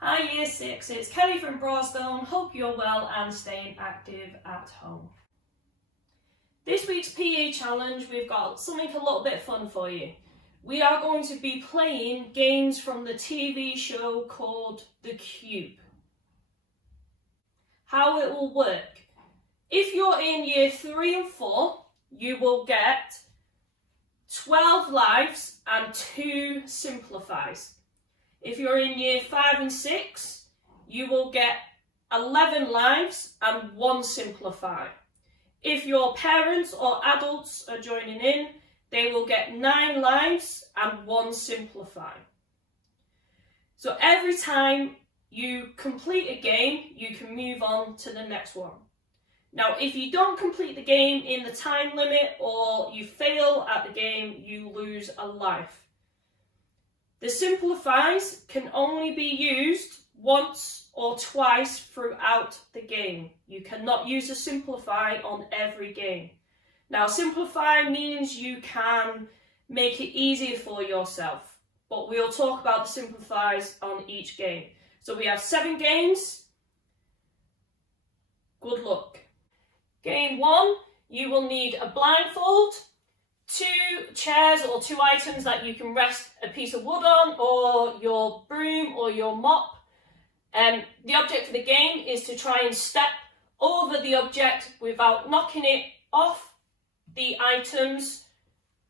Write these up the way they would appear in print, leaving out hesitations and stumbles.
Hi Year 6, it's Kelly from Broadstone. Hope you're well and staying active at home. This week's PE challenge, we've got something a little bit fun for you. We are going to be playing games from the TV show called The Cube. How it will work. If you're in Year 3 and 4, you will get 12 lives and 2 simplifies. If you're in Year 5 and 6, you will get 11 lives and 1 simplify. If your parents or adults are joining in, they will get 9 lives and 1 simplify. So every time you complete a game, you can move on to the next one. Now, if you don't complete the game in the time limit or you fail at the game, you lose a life. The simplifies can only be used once or twice throughout the game. You cannot use a simplify on every game. Now, simplify means you can make it easier for yourself, but we'll talk about the simplifies on each game. So we have 7 games. Good luck. Game 1, you will need a blindfold, 2 chairs or 2 items that you can rest a piece of wood on, or your broom or your mop. The object of the game is to try and step over the object without knocking it off the items,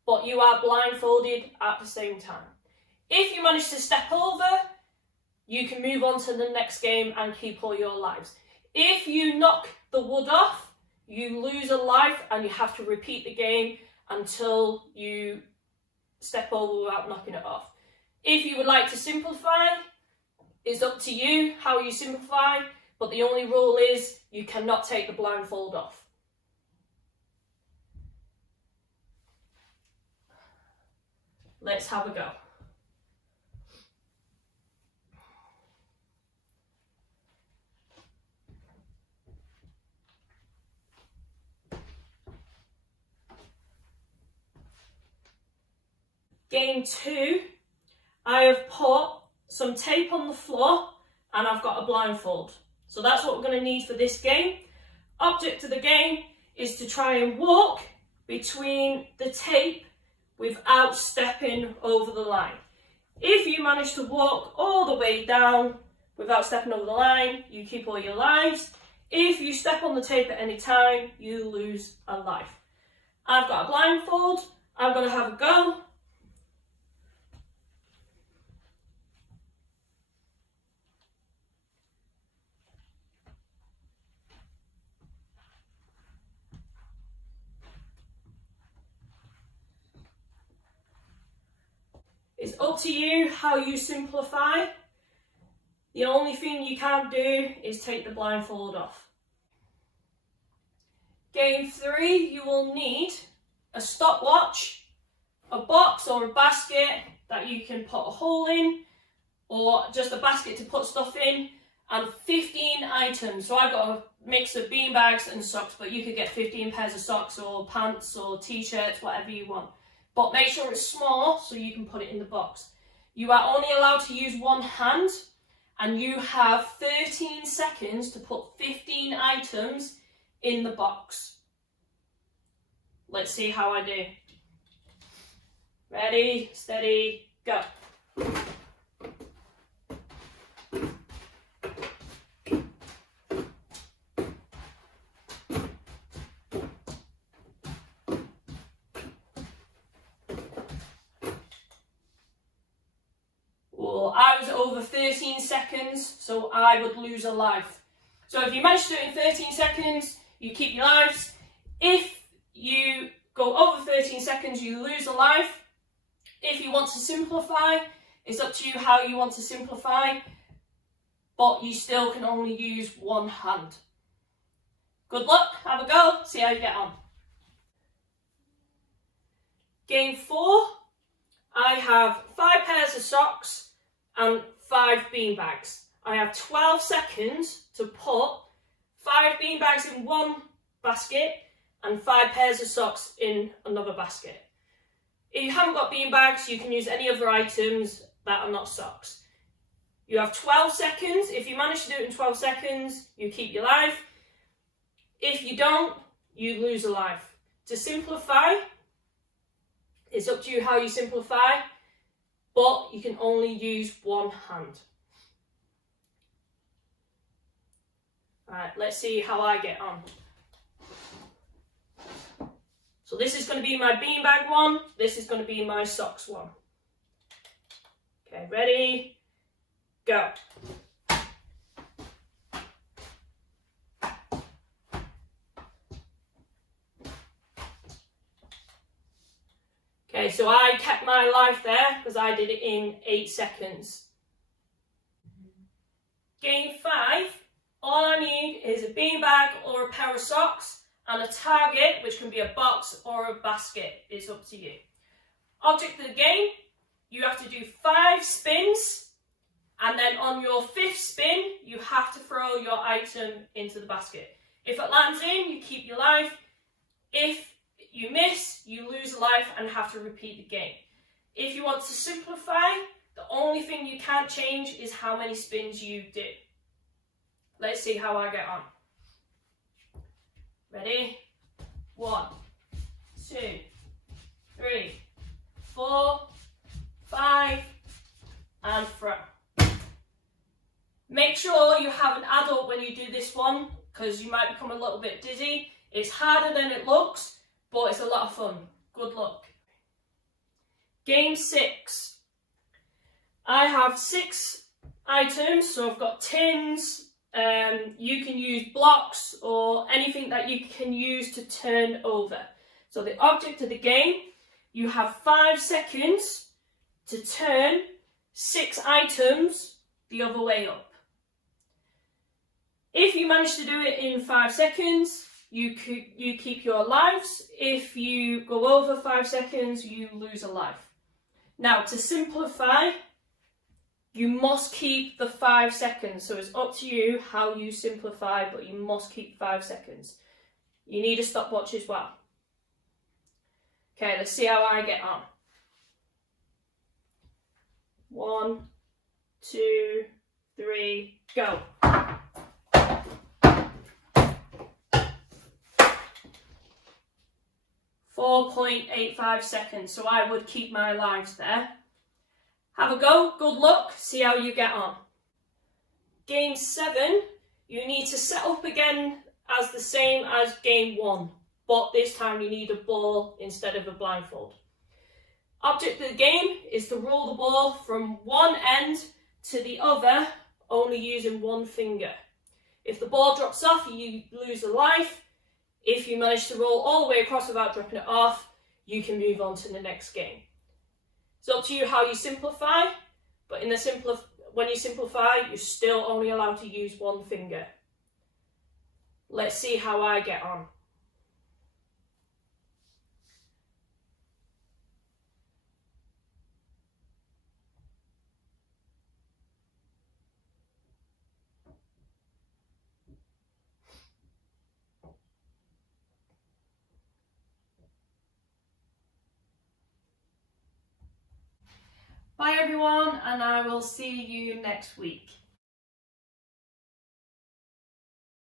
but you are blindfolded at the same time. If you manage to step over, you can move on to the next game and keep all your lives. If you knock the wood off, you lose a life and you have to repeat the game until you step over without knocking it off. If you would like to simplify, it's up to you how you simplify, but the only rule is you cannot take the blindfold off. Let's have a go. Game 2, I have put some tape on the floor and I've got a blindfold. So that's what we're going to need for this game. Object of the game is to try and walk between the tape without stepping over the line. If you manage to walk all the way down without stepping over the line, you keep all your lives. If you step on the tape at any time, you lose a life. I've got a blindfold. I'm going to have a go. It's up to you how you simplify. The only thing you can't do is take the blindfold off. Game 3, you will need a stopwatch, a box or a basket that you can put a hole in, or just a basket to put stuff in, and 15 items. So I've got a mix of bean bags and socks, but you could get 15 pairs of socks or pants or t-shirts, whatever you want. But make sure it's small so you can put it in the box. You are only allowed to use one hand and you have 13 seconds to put 15 items in the box. Let's see how I do. Ready, steady, go. I was over 13 seconds, so I would lose a life. So if you manage to do it in 13 seconds, you keep your lives. If you go over 13 seconds, you lose a life. If you want to simplify, it's up to you how you want to simplify, but you still can only use one hand. Good luck, have a go, see how you get on. Game 4, I have 5 pairs of socks and 5 bean bags. I have 12 seconds to put 5 bean bags in one basket and 5 pairs of socks in another basket. If you haven't got bean bags, you can use any other items that are not socks. You have 12 seconds. If you manage to do it in 12 seconds, you keep your life. If you don't, you lose a life. To simplify, it's up to you how you simplify, but you can only use one hand. Alright, let's see how I get on. So this is going to be my beanbag one, this is going to be my socks one. Okay, ready, go. Okay, so I kept my life there because I did it in 8 seconds. Game 5, all I need is a beanbag or a pair of socks and a target, which can be a box or a basket. It's up to you. Object of the game, you have to do 5 spins, and then on your 5th spin, you have to throw your item into the basket. If it lands in, you keep your life. If you miss, you lose a life and have to repeat the game. If you want to simplify, the only thing you can't change is how many spins you do. Let's see how I get on. Ready? 1, 2, 3, 4, 5, and throw. Make sure you have an adult when you do this one, because you might become a little bit dizzy. It's harder than it looks, but it's a lot of fun. Good luck. Game 6. I have 6 items, so I've got tins. You can use blocks or anything that you can use to turn over. So the object of the game, you have 5 seconds to turn 6 items the other way up. If you manage to do it in 5 seconds, you keep your lives. If you go over 5 seconds, you lose a life. Now, to simplify, you must keep the 5 seconds. So it's up to you how you simplify, but you must keep 5 seconds. You need a stopwatch as well. Okay, let's see how I get on. 1, 2, 3, go. 4.85 seconds, so I would keep my lives there. Have a go, good luck, see how you get on. Game 7, you need to set up again as the same as game 1, but this time you need a ball instead of a blindfold. Object of the game is to roll the ball from one end to the other, only using one finger. If the ball drops off, you lose a life. If you manage to roll all the way across without dropping it off, you can move on to the next game. It's up to you how you simplify, but when you simplify, you're still only allowed to use one finger. Let's see how I get on. Bye everyone, and I will see you next week.